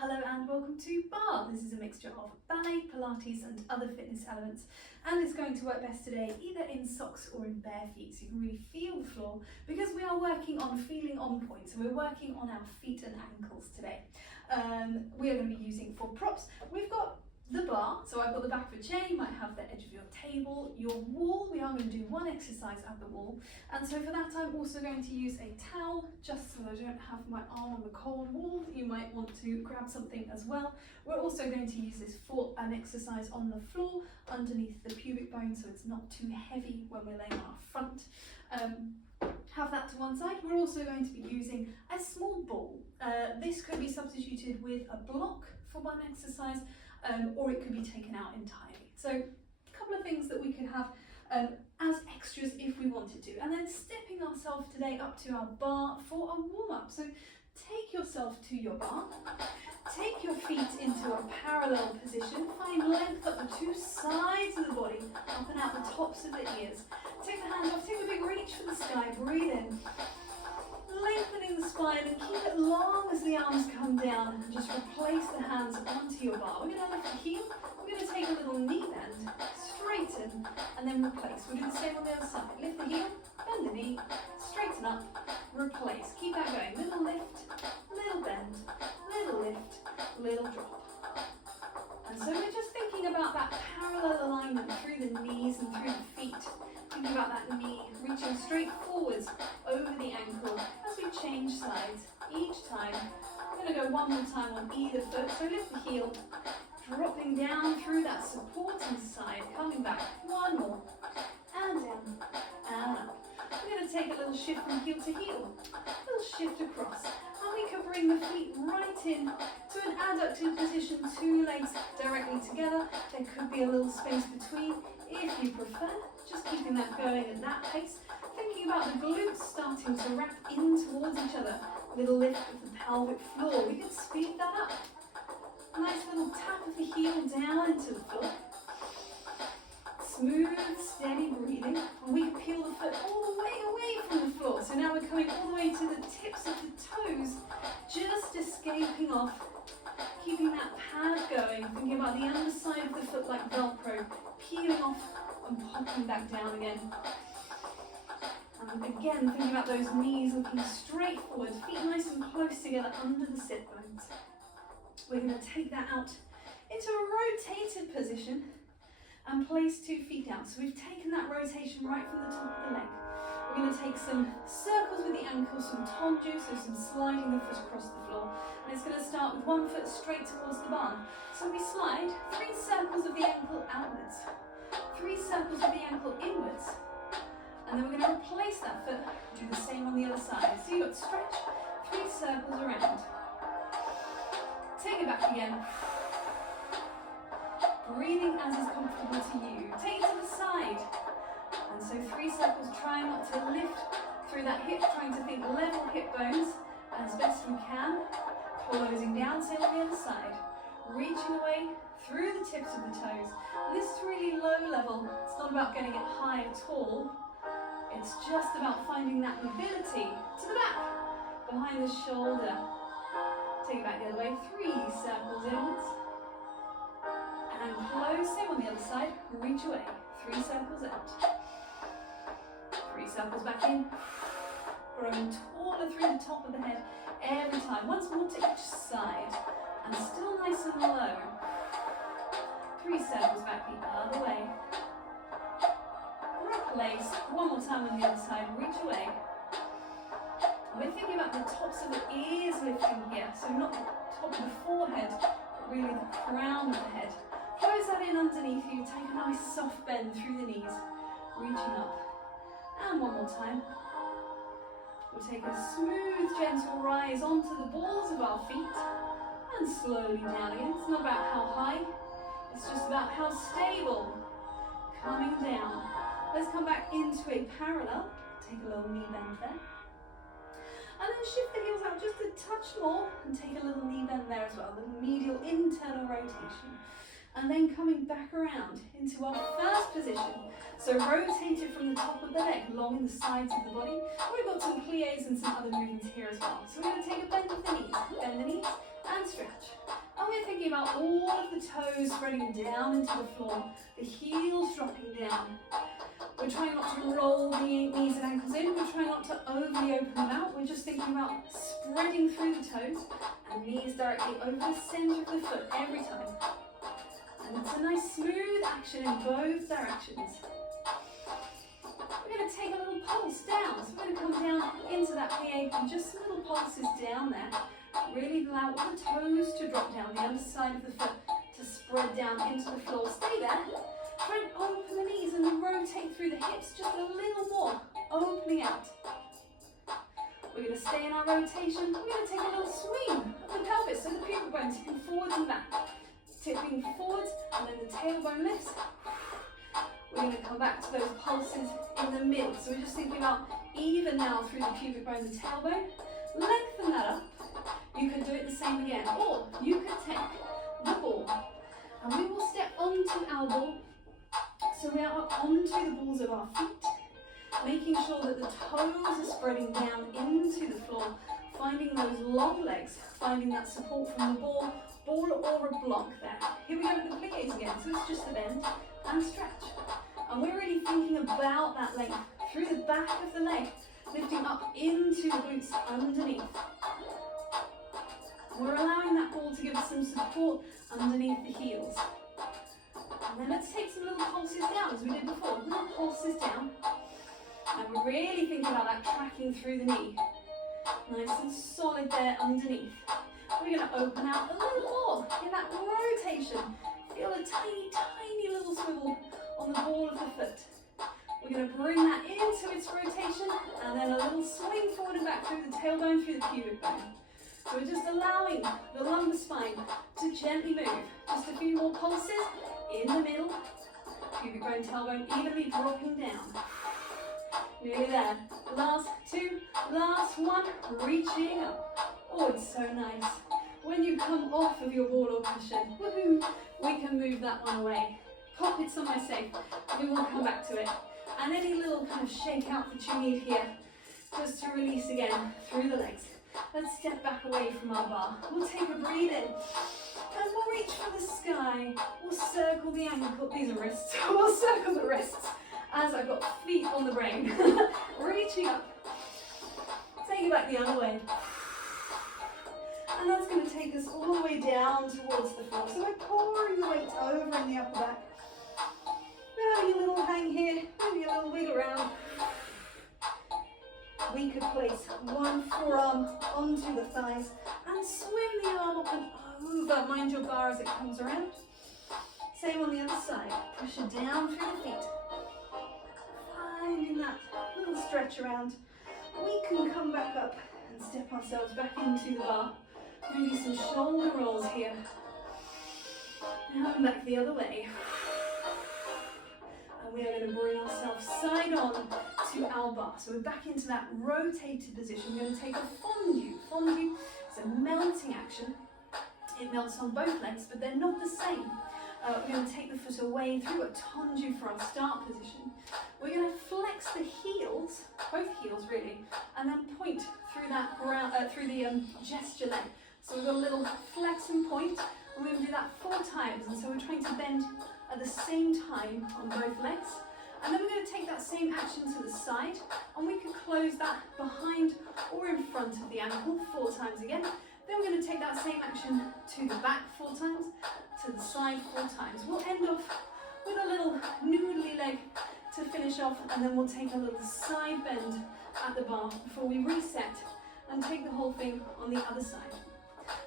Hello and welcome to Barre. This is a mixture of ballet, Pilates and other fitness elements, and it's going to work best today either in socks or in bare feet, so you can really feel the floor because we are working on feeling on point. So we're working on our feet and ankles today. We are going to be using for props. We've got the bar, so I've got the back of a chair, you might have the edge of your table, your wall. We are going to do one exercise at the wall, and so for that I'm also going to use a towel just so I don't have my arm on the cold wall. You might want to grab something as well. We're also going to use this for an exercise on the floor underneath the pubic bone so it's not too heavy when we're laying on our front. Have that to one side. We're also going to be using a small ball. This could be substituted with a block for one exercise, or it could be taken out entirely. So a couple of things that we could have as extras if we wanted to. And then stepping ourselves today up to our bar for a warm-up. So take yourself to your bar, take your feet into a parallel position, find length up the two sides of the body, up and out the tops of the ears. Take the hands off, take a big reach for the sky, breathe in. Lengthening the spine and keep it long as the arms come down, and just replace the hands onto your bar. We're going to lift the heel, we're going to take a little knee bend, straighten and then replace. We'll do the same on the other side. Lift the heel, bend the knee, straighten up, replace. Keep that going. Little lift, little bend, little lift, little drop. And so we're just thinking about that parallel alignment through the knees and through the feet. Thinking about that knee reaching straight forwards over the ankle as we change sides each time. We're going to go one more time on either foot. So lift the heel, dropping down through that supporting side, coming back. One more, and down, and up. We're going to take a little shift from heel to heel, a little shift across. And we can bring the feet right in to an adducted position, two legs directly together. There could be a little space between if you prefer. Just keeping that going at that pace. Thinking about the glutes starting to wrap in towards each other. Little lift of the pelvic floor. We can speed that up. A nice little tap of the heel down into the floor. Smooth, steady breathing. And we can peel the foot all the way away from the floor. So now we're coming all the way to the tips of the toes, just escaping off. Keeping that pad going. Thinking about the underside of the foot like Velcro, peeling off and popping back down again. And again, thinking about those knees looking straight forward, feet nice and close together under the sit bones. We're going to take that out into a rotated position and place 2 feet down. So we've taken that rotation right from the top of the leg. We're going to take some circles with the ankles, some tendu, so some sliding the foot across the floor. And it's going to start with one foot straight towards the barn. So we slide 3 circles of the ankle outwards, 3 circles of the ankle inwards, and then we're going to replace that foot, do the same on the other side. So you've got stretch, 3 circles around. Take it back again. Breathing as is comfortable to you. Take it to the side. And so 3 circles, trying not to lift through that hip, trying to think level hip bones as best we can. Closing down, same on the other side. Reaching away through the tips of the toes. And this is really low level. It's not about getting it high at all. It's just about finding that mobility to the back, behind the shoulder. Take it back the other way, 3 circles inwards. And close, same on the other side, reach away, 3 circles out. 3 circles back in, growing taller through the top of the head every time. Once more to each side, and still nice and low. 3 circles back the other way. Replace, one more time on the other side, reach away. And we're thinking about the tops of the ears lifting here, so not the top of the forehead, but really the crown of the head. Close that in underneath you, take a nice soft bend through the knees, reaching up. And one more time. We'll take a smooth, gentle rise onto the balls of our feet, and slowly down again. It's not about how high, it's just about how stable. Coming down. Let's come back into a parallel. Take a little knee bend there. And then shift the heels out just a touch more and take a little knee bend there as well. The medial internal rotation. and then coming back around into our first position. So rotate it from the top of the leg, along the sides of the body. We've got some pliés and some other movements here as well. So we're going to take a bend of the knees and stretch. And we're thinking about all of the toes spreading down into the floor, the heels dropping down. We're trying not to roll the knees and ankles in, we're trying not to overly open them out, we're just thinking about spreading through the toes and knees directly over the centre of the foot every time. And it's a nice smooth action in both directions. We're going to take a little pulse down, so we're going to come down into that plie and just some little pulses down there. Really allow all the toes to drop down, the underside of the foot to spread down into the floor. Stay there. Try and open the knees and rotate through the hips just a little more, opening out. We're going to stay in our rotation. We're going to take a little swing of the pelvis, so the pubic bone tipping forwards and back. Tipping forwards, and then the tailbone lifts. We're going to come back to those pulses in the middle. So we're just thinking about even now through the pubic bone and tailbone. Lengthen that up. You could do it the same again, or you could take the ball, and we will step onto our ball. So we are up onto the balls of our feet, making sure that the toes are spreading down into the floor, finding those long legs, finding that support from the ball or a block there. Here we go with the pliés again, so it's just a bend and stretch. And we're really thinking about that length through the back of the leg, lifting up into the glutes underneath. We're allowing that ball to give us some support underneath the heels. And then let's take some little pulses down as we did before. Little pulses down. And we're really thinking about that tracking through the knee. Nice and solid there underneath. We're going to open out a little more in that rotation. Feel a tiny, tiny little swivel on the ball of the foot. We're going to bring that into its rotation and then a little swing forward and back through the tailbone, through the pubic bone. So we're just allowing the lumbar spine to gently move. Just a few more pulses in the middle. Pubic bone, tailbone evenly dropping down. Nearly there. Last two, last one, reaching up. Oh, it's so nice. When you come off of your ball or cushion, woohoo, we can move that one away. Pop it somewhere safe. We will come back to it. And any little kind of shake out that you need here, just to release again through the legs. Let's step back away from our bar. We'll take a breathe in. And we'll reach for the sky. We'll circle the ankle, these are wrists. We'll circle the wrists as I've got feet on the brain. Reaching up. Take it back the other way. And that's going to take us all the way down towards the floor. So we're pouring the weight over in the upper back. Maybe a little hang here, maybe a little wiggle around. We could place one forearm onto the thighs and swim the arm up and over. Mind your bar as it comes around. Same on the other side. Push it down through the feet. Finding that little stretch around. We can come back up and step ourselves back into the bar. Maybe some shoulder rolls here. And back the other way. And we are going to bring ourselves side on to our bar. So we're back into that rotated position. We're going to take a fondue. Fondue is a melting action. It melts on both legs, but they're not the same. We're going to take the foot away through a tendu for our start position. We're going to flex the heels, both heels really, and then point through that through the gesture leg. So we've got a little flex and point, and we're going to do that 4 times. And so we're trying to bend at the same time on both legs. And then we're going to take that same action to the side, and we can close that behind or in front of the ankle 4 times again. Then we're going to take that same action to the back 4 times, to the side 4 times. We'll end off with a little noodly leg to finish off, and then we'll take a little side bend at the bar before we reset and take the whole thing on the other side.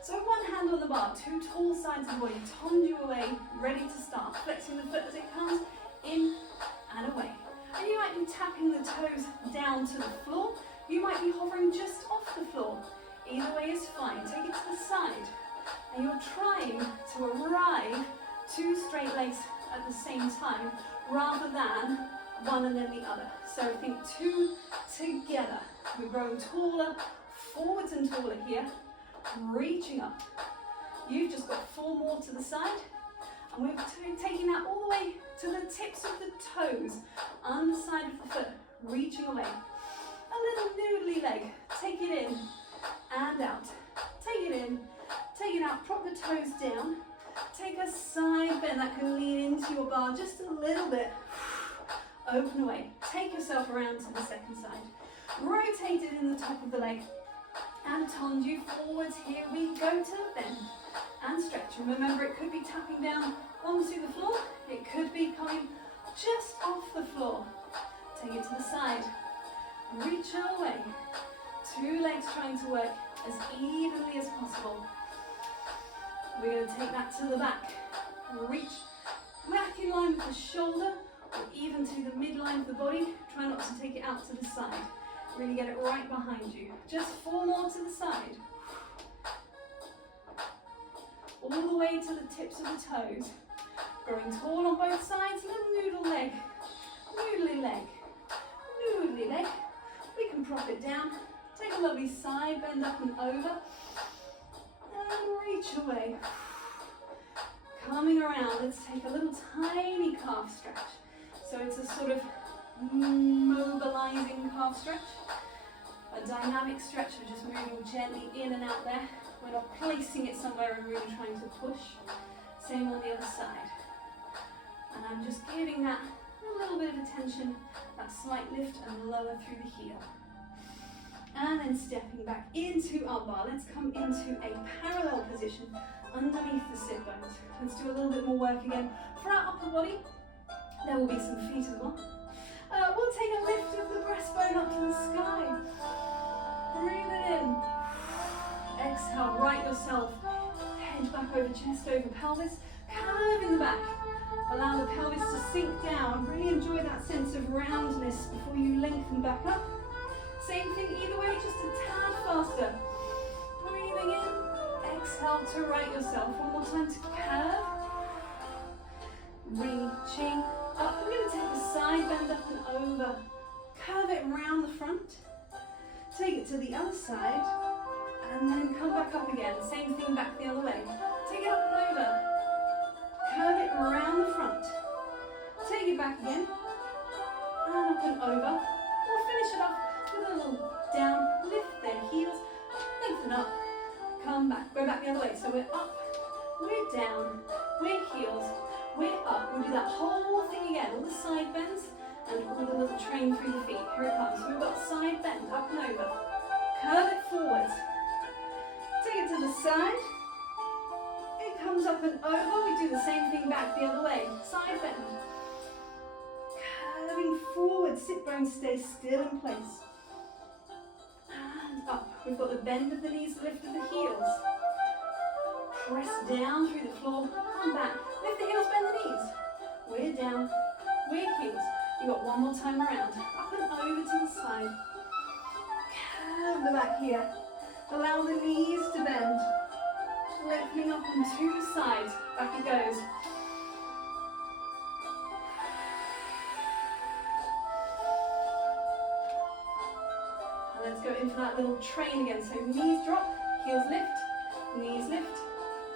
So one hand on the bar, 2 tall sides of the body, tendu away, ready to start. Flexing the foot as it comes, in and away. And you might be tapping the toes down to the floor. You might be hovering just off the floor. Either way is fine. Take it to the side. And you're trying to arrive 2 straight legs at the same time, rather than one and then the other. So think 2 together. We're growing taller, forwards and taller here. Reaching up. You've just got 4 more to the side. And we're taking that all the way to the tips of the toes, underside of the foot, reaching away. A little noodly leg, take it in and out. Take it in, take it out, prop the toes down. Take a side bend that can lean into your bar just a little bit. Open away, take yourself around to the second side. Rotate it in the top of the leg and tendu forwards. Here we go to the bend and stretch. And remember, it could be tapping down onto the floor. It could be coming just off the floor. Take it to the side. Reach away. Two legs trying to work as evenly as possible. We're going to take that to the back. Reach back in line with the shoulder or even to the midline of the body. Try not to take it out to the side. Really get it right behind you. Just 4 more to the side. All the way to the tips of the toes. Growing tall on both sides. Little noodle leg. Noodly leg. Noodly leg. We can prop it down. Take a lovely side bend up and over. And reach away. Coming around, let's take a little tiny calf stretch. So it's a sort of mobilizing calf stretch. A dynamic stretch of just moving gently in and out there. We're not placing it somewhere and really trying to push. Same on the other side. And I'm just giving that a little bit of attention, that slight lift and lower through the heel. And then stepping back into our bar. Let's come into a parallel position underneath the sit bones. Let's do a little bit more work again for our upper body. There will be some feet as well. We'll take a lift of the breastbone up to the sky. Breathe it in. Exhale, right yourself. Head back over, chest over pelvis. Curve in the back. Allow the pelvis to sink down. Really enjoy that sense of roundness before you lengthen back up. Same thing either way, just a tad faster. Breathing in, exhale to right yourself. One more time to curve. Reaching up. We're going to take a side bend up and over. Curve it around the front. Take it to the other side. And then come back up again. Same thing back the other way. Take it up and over. Curve it around the front. Take it back again. And up and over. We'll finish it off with a little down, lift their heels, lengthen up, come back, go back the other way. So we're up, we're down, we're heels, we're up. We'll do that whole thing again, all the side bends and all the little train through the feet. Here it comes. So we've got side bend, up and over. Curve it forwards. Take it to the side. It comes up and over. We do the same thing back the other way. Side bend. Curving forward, sit bones stay still in place. And up. We've got the bend of the knees, lift of the heels. Press down through the floor, come back. Lift the heels, bend the knees. We're down, we're heels. You've got one more time around. Up and over to the side. Curve the back here. Allow the knees to bend. Lifting up on two sides. Back it goes. Let's go into that little train again. So knees drop, heels lift, knees lift,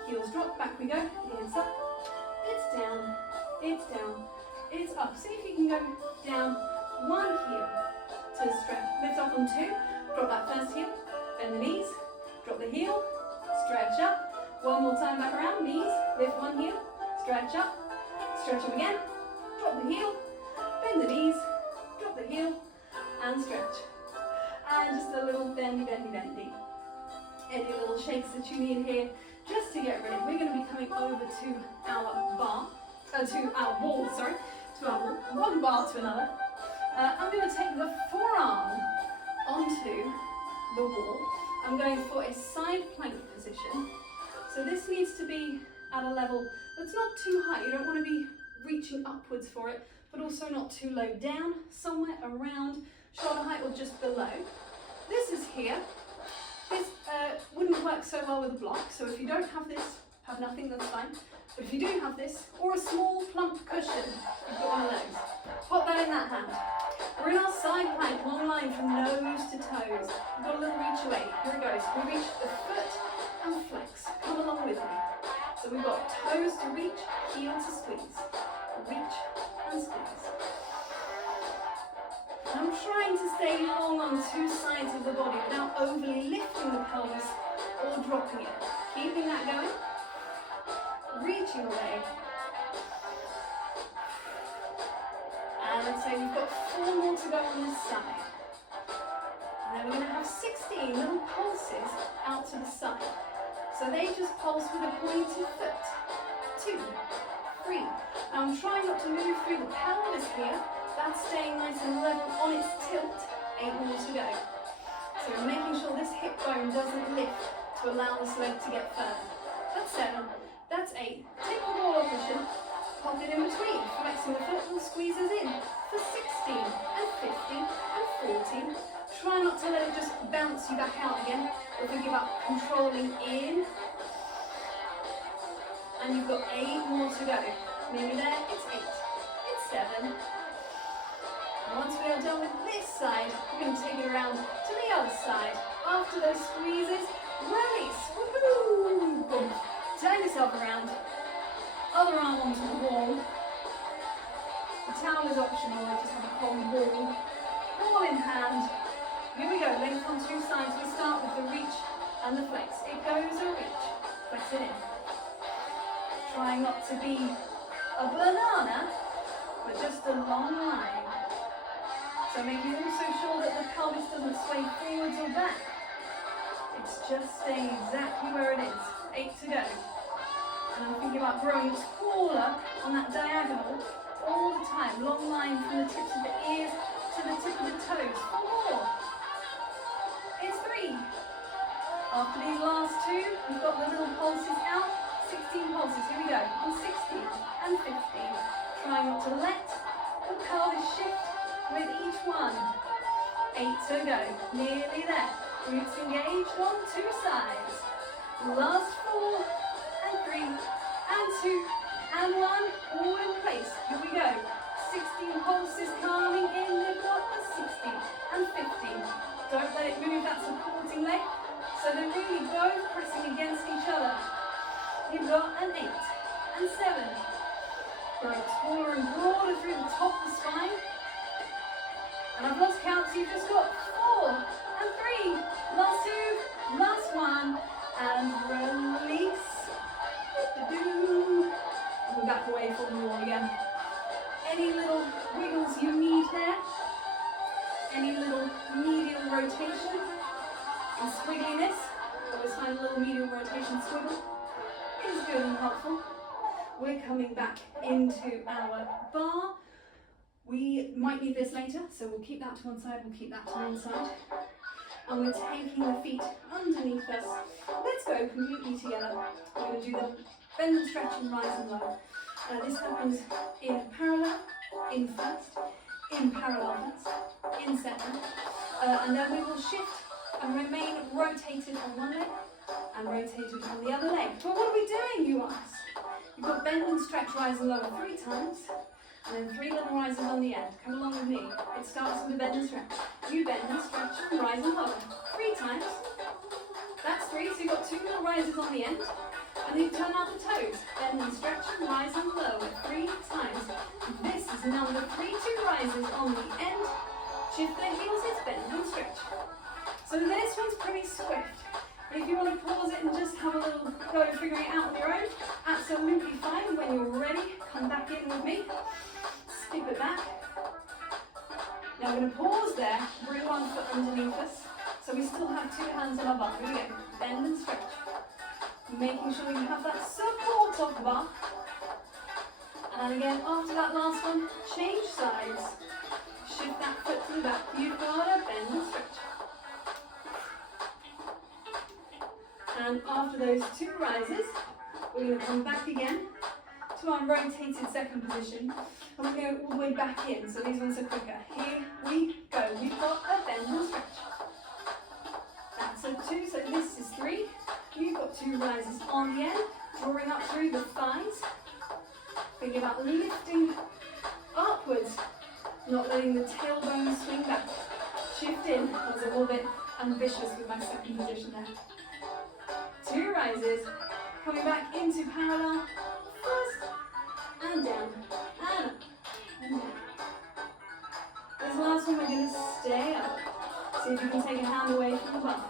heels drop, back we go. It's up, it's down, it's down, it's up. See if you can go down one heel to stretch. Lift up on two, drop that first heel, bend the knees, drop the heel, stretch up. One more time back around, knees, lift one heel, stretch up, stretch them again, drop the heel, bend the knees, drop the heel, and stretch. And just a little bendy, bendy, bendy. Any little shakes that you need here, just to get ready. We're going to be coming over to our bar, to our wall, sorry, to our wall, one bar to another. I'm going to take the forearm onto the wall. I'm going for a side plank position. So this needs to be at a level that's not too high. You don't want to be reaching upwards for it, but also not too low. Down, somewhere around shoulder height or just below. This is here. This wouldn't work so well with a block, so if you don't have this, have nothing, that's fine. But if you do have this, or a small plump cushion, you've got one of those. Pop that in that hand. We're in our side plank, long line from nose to toes. We've got a little reach away. Here it goes. We reach the foot and flex. Come along with me. So we've got toes to reach, heel to squeeze. Reach and squeeze. I'm trying to stay long on two sides of the body without overly lifting the pelvis or dropping it. Keeping that going. Reaching away. And let's say we've got 4 more to go on this side. And then we're going to have 16 little pulses out to the side. So they just pulse with a pointed foot. 2, 3. Now I'm trying not to move through the pelvis here. That's staying nice and level on its tilt. 8 more to go. So we're making sure this hip bone doesn't lift to allow this leg to get further. That's 7. That's 8. Take the ball position. Pop it in between. Flexing the foot and squeezes in for 16 and 15 and 14. Try not to let it just bounce you back out again. We're thinking about controlling in. And you've got 8 more to go. Nearly there. It's 8. It's 7. Once we are done with this side, we're going to take it around to the other side. After those squeezes, release. Woohoo! Boom. Turn yourself around. Other arm onto the wall. The towel is optional, I just have a cold ball. Ball in hand. Here we go, length on two sides. We start with the reach and the flex. It goes a reach. Flex it in. Trying not to be a banana, but just a long line. So making also sure that the pelvis doesn't sway forwards or back. It's just staying exactly where it is. 8 to go. And I'm thinking about growing taller on that diagonal all the time. Long line from the tips of the ears to the tip of the toes. 4 more. It's 3. After these last 2, we've got the little pulses out. 16 pulses. Here we go. On 16 and 15. Trying not to let the pelvis shift with each one. 8 to go. Nearly there. Glutes engaged on 2 sides. Last 4 and 3 and 2 and 1. All in place. Here we go. 16 pulses coming in. They've got the 16 and 15. Don't let it move that supporting leg. So they're really both pressing against each other. You've got an 8 and 7. Grow taller and broader through the top of the spine. And I've lost count, so you've just got 4 and 3. Last 2, last 1, and release. And we're back away from the wall again. Any little wiggles you need there? Any little medial rotation and squiggliness? Always find a little medial rotation squiggle. Is good and helpful. We're coming back into our bar. We might need this later, so we'll keep that to one side, we'll keep that to one side. And we're taking the feet underneath us. Let's go completely together. We're going to do the bend and stretch and rise and low. This happens in parallel, in first, in parallel first, in second. And then we will shift and remain rotated on one leg and rotated on the other leg. But what are we doing, you ask? You've got bend and stretch, rise and lower 3 times. And then 3 little rises on the end. Come along with me. It starts with a bend and stretch. You bend and stretch and rise and lower. 3 times. That's 3, so you've got 2 little rises on the end. And then you turn out the toes. Bend and stretch and rise and lower 3 times. This is number 3, 2 rises on the end. Shift the heels, it's bend and stretch. So this one's pretty swift. But if you want to pause it and just have a little go figuring it out on your own, absolutely fine. When you're ready, come back in with me. Skip it back. Now we're going to pause there, bring one foot underneath us. So we still have 2 hands on our bar. Here we go. Bend and stretch. Making sure you have that support of the bar. And again, after that last one, change sides. Shift that foot to the back. You've got to bend and stretch. And after those 2 rises, we're going to come back again to our rotated second position. And we're going all the way back in, so these ones are quicker. Here we go. We've got a bend and stretch. That's a 2, so this is 3. You've got 2 rises on the end, drawing up through the thighs. Thinking about lifting upwards, not letting the tailbone swing back. Shift in. I was a little bit ambitious with my second position there. 2 rises, coming back into parallel, first and down, and up, and down. This last one we're going to stay up. See if you can take a hand away from the bar.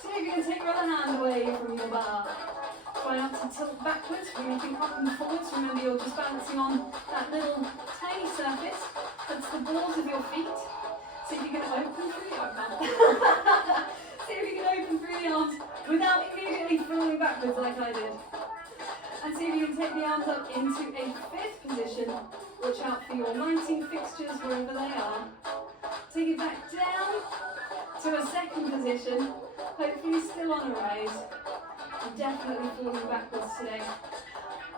See if you can take your other hand away from your bar. Try not to tilt backwards. When you think up and forwards, remember you're just balancing on that little tiny surface. That's the balls of your feet. See if you can open through the arms. See if you can open through the arms without immediately falling backwards like I did. And see if you can take the arms up into a fifth position. Watch out for your lighting fixtures wherever they are. Take it back down to a second position. Hopefully still on a rise. I'm definitely falling backwards today.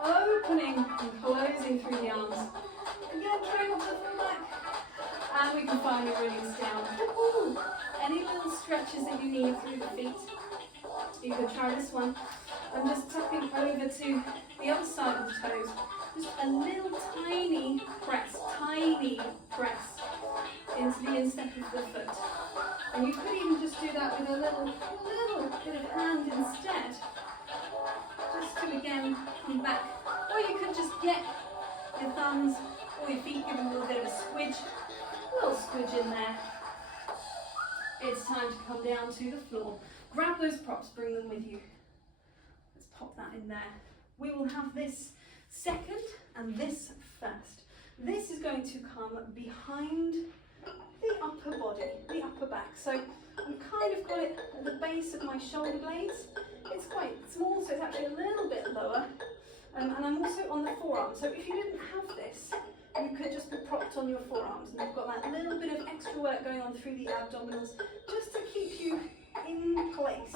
Opening and closing through the arms. Again, try not to fall back. And we can finally release down. Woo-hoo. Any little stretches that you need through the feet, you could try this one. I'm just tucking over to the other side of the toes. Just a little tiny press into the instep of the foot. And you could even just do that with a little bit of hand instead. Just to again come back. Or you could just get your thumbs or your feet, give them a little bit of a squidge. A little squidge in there. It's time to come down to the floor. Grab those props, bring them with you. Let's pop that in there. We will have this second and this first. This is going to come behind the upper body, the upper back. So I've kind of got it at the base of my shoulder blades. It's quite small, so it's actually a little bit lower. And I'm also on the forearm. So if you didn't have this, you could just be propped on your forearms. And you've got that little bit of extra work going on through the abdominals just to keep you in place.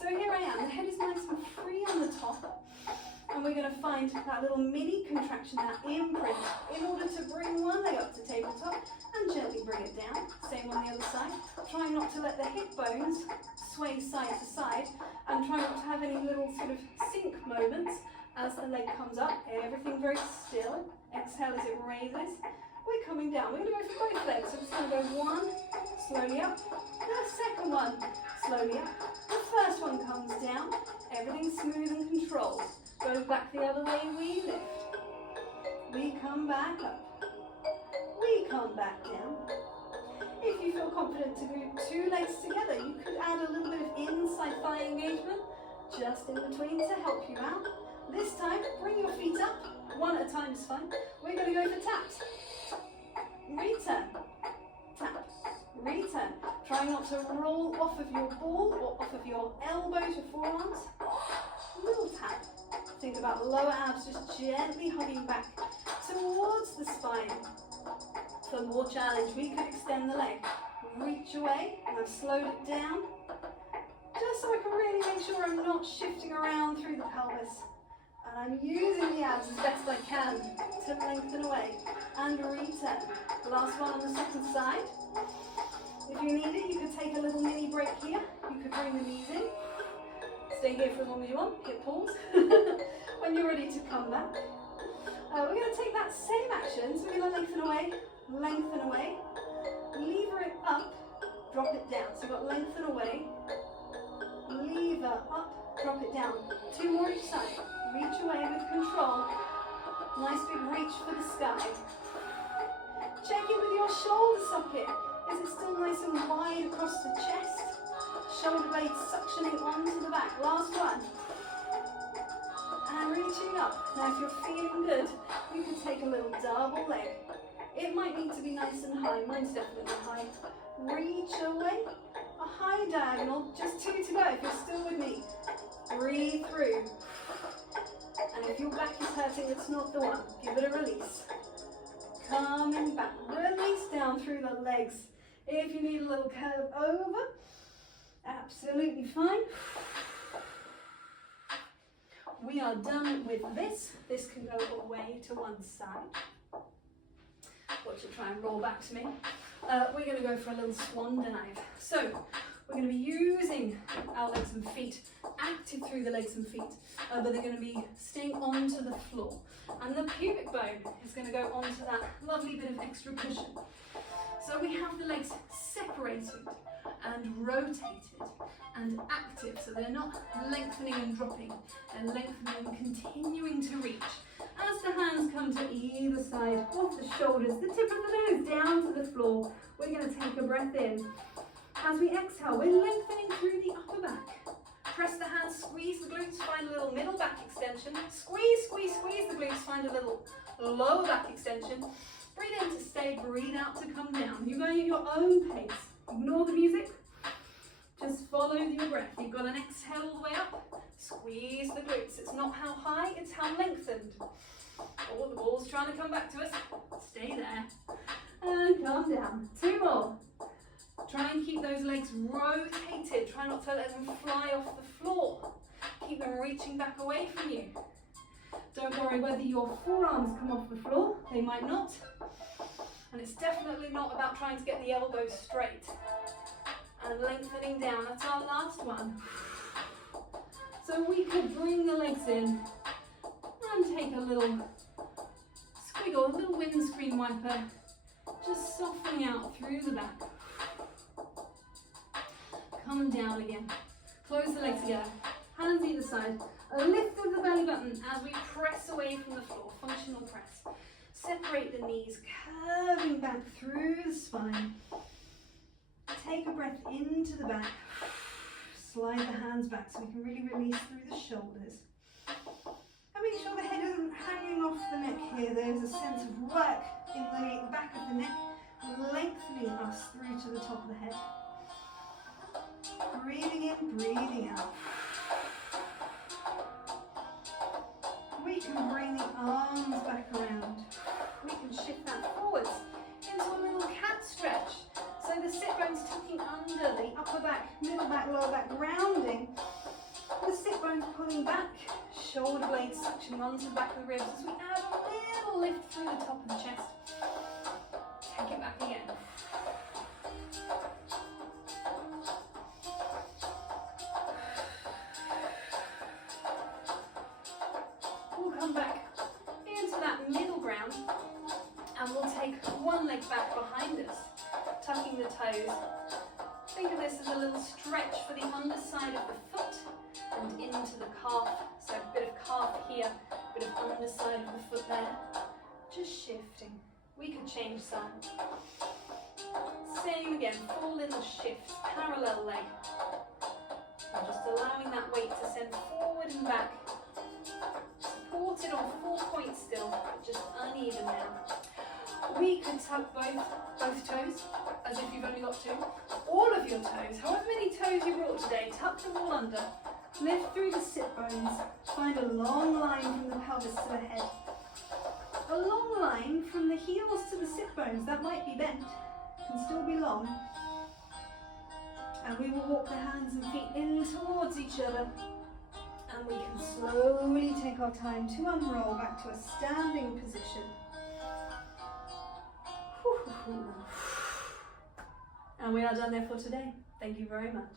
So here I am. The head is nice and free on the top. And we're going to find that little mini contraction, that imprint, in order to bring one leg up to tabletop and gently bring it down. Same on the other side. Try not to let the hip bones sway side to side, and try not to have any little sort of sink moments as the leg comes up. Everything very still. Exhale as it raises. We're coming down. We're going to go for both legs. So we're just going to go one, slowly up. The second one, slowly up. The first one comes down. Everything's smooth and controlled. Go back the other way, we lift. We come back up. We come back down. If you feel confident to group two legs together, you could add a little bit of inside thigh engagement just in between to help you out. This time, bring your feet up. One at a time is fine. We're going to go for taps. Return. Tap. Return. Try not to roll off of your ball or off of your elbows or forearms. Little tap. Think about lower abs just gently hugging back towards the spine. For more challenge, we could extend the leg. Reach away, and I've slowed it down. Just so I can really make sure I'm not shifting around through the pelvis. And I'm using the abs as best I can to lengthen away and return. Last one on the second side. If you need it, you could take a little mini break here. You could bring the knees in. Stay here for as long as you want. Hit pause when you're ready to come back. We're going to take that same action. So we're going to lengthen away, lever it up, drop it down. So we've got lengthen away, lever up, drop it down. Two more each side. Reach away with control. Nice big reach for the sky. Check in with your shoulder socket. Is it still nice and wide across the chest? Shoulder blades suctioning onto the back. Last one. And reaching up. Now if you're feeling good, you can take a little double leg. It might need to be nice and high. Mine's definitely high. Reach away. A high diagonal. Just two to go if you're still with me. Breathe through. And if your back is hurting, it's not the one. Give it a release. Coming back. Release down through the legs. If you need a little curve over, absolutely fine. We are done with this. This can go away to one side. Watch it try and roll back to me. We're going to go for a little swan dive. So we're going to be using our legs and feet, active through the legs and feet, but they're going to be staying onto the floor. And the pubic bone is going to go onto that lovely bit of extra cushion. So we have the legs separated and rotated. and active. So they're not lengthening and dropping, they're lengthening and continuing to reach. As the hands come to either side of the shoulders, the tip of the nose down to the floor, we're going to take a breath in. As we exhale, we're lengthening through the upper back. Press the hands, squeeze the glutes, find a little middle back extension. Squeeze, squeeze, squeeze the glutes, find a little lower back extension. Breathe in to stay, breathe out to come down. You're going at your own pace. Ignore the music. Just follow your breath. You've got an exhale all the way up. Squeeze the glutes. It's not how high, it's how lengthened. Oh, the ball's trying to come back to us. Stay there. And calm down. 2 more. Try and keep those legs rotated. Try not to let them fly off the floor. Keep them reaching back away from you. Don't worry whether your forearms come off the floor. They might not. And it's definitely not about trying to get the elbows straight. And lengthening down. That's our last one. So we could bring the legs in and take a little squiggle, a little windscreen wiper. Just softening out through the back. Come down again. Close the legs together. Hands either side. A lift of the belly button as we press away from the floor. Functional press. Separate the knees, curving back through the spine. Take a breath into the back. Slide the hands back so we can really release through the shoulders. And make sure the head isn't hanging off the neck here. There's a sense of work in the back of the neck, lengthening us through to the top of the head. Breathing in, breathing out. We can bring the arms back around. We can shift that forwards into a little cat stretch. So the sit bones tucking under the upper back, middle back, lower back, grounding. The sit bones pulling back, shoulder blades suctioning onto the back of the ribs as we add a little lift through the top of the chest. Take it back again. We'll come back into that middle ground and we'll take one leg back behind us, tucking the toes. Think of this as a little stretch for the underside of the foot and into the calf. So a bit of calf here, a bit of underside of the foot there. Just shifting. We could change sides. Same again, 4 little shifts, parallel leg. And just allowing that weight to send forward and back. Supported on 4 points still, but just uneven now. We could tuck both toes, as if you've only got 2. All of your toes, however many toes you brought today, tuck them all under. Lift through the sit bones. Find a long line from the pelvis to the head. A long line from the heels to the sit bones. That might be bent, can still be long. And we will walk the hands and feet in towards each other. And we can slowly take our time to unroll back to a standing position. And we are done there for today. Thank you very much.